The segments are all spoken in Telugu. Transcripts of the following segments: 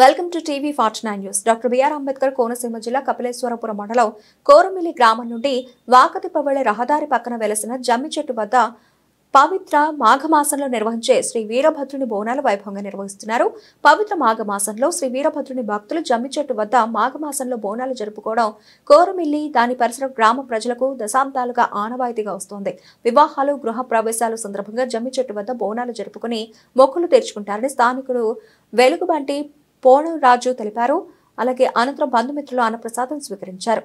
Welcome to TV 49 news. Doctor BR Ambedkar Konaseema జిల్లా కపిలేశ్వరపురం మండలం కోరమిల్లి గ్రామం నుండి వాకతిపవెళ్లే రహదారి పక్కన వెలసిన జమ్మి చెట్టు వద్ద పవిత్ర మాఘమాసంలో నిర్వహించే శ్రీ వీరభద్రుని బోనాల వైభవంగా నిర్వహిస్తున్నారు. పవిత్ర మాఘమాసంలో శ్రీ వీరభద్రుని భక్తులు జమ్మి చెట్టు వద్ద మాఘమాసంలో బోనాలు జరుపుకోవడం కోరమిల్లి దాని పరిసర గ్రామ ప్రజలకు దశాబ్దాలుగా ఆనవాయితీగా వస్తోంది. వివాహాలు, గృహ ప్రవేశాలు సందర్భంగా జమ్మి చెట్టు వద్ద బోనాలు జరుపుకుని మొక్కులు తీర్చుకుంటారని స్థానికులు వెలుగుబంటి పోనరాజు తెలిపారు. అలాగే అనంతరం బంధుమిత్రులు అన్నప్రసాదం స్వీకరించారు.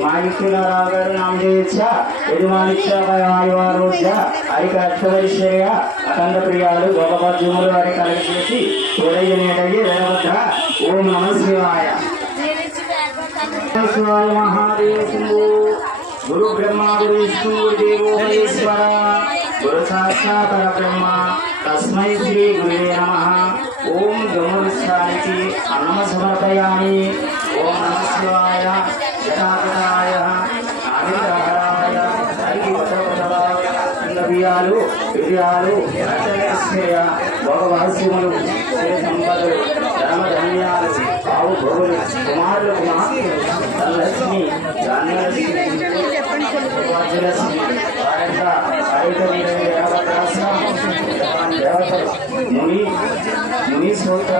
माणिक्यराव गारु नामदेवच्या यजमानिच्या वायुवारोच्या हरिक अष्टवैश्वर्य अखंड प्रियालु गोपपद्युमुलु वारि कलगेसी तोडयनेडगे वेदभद्र ओम नमः शिवाय शिवाय महादेव शंभो गुरु ब्रह्मा गुरु विष्णु गुरुदेवो महेश्वर गुरु साक्षात् परब्रह्म तस्मै श्री गुरुवे नमः ओम गमुरुस्वामिति अन्नम समर्पयामि ओम नमः शिवाय जटाकटाय आदित्याय ऐक्यवदवदवाय नबियालु విద్యాలు అక్షయ భోగవాస్యములు శ్రీ సంపదలు ధర్మధన్యాలు ఆవు భోగులు కుమారులు కుమార్తెలు ధనలక్ష్మి ధాన్యలక్ష్మి వాజ్యలక్ష్మి దేవతలు ముని సూత్ర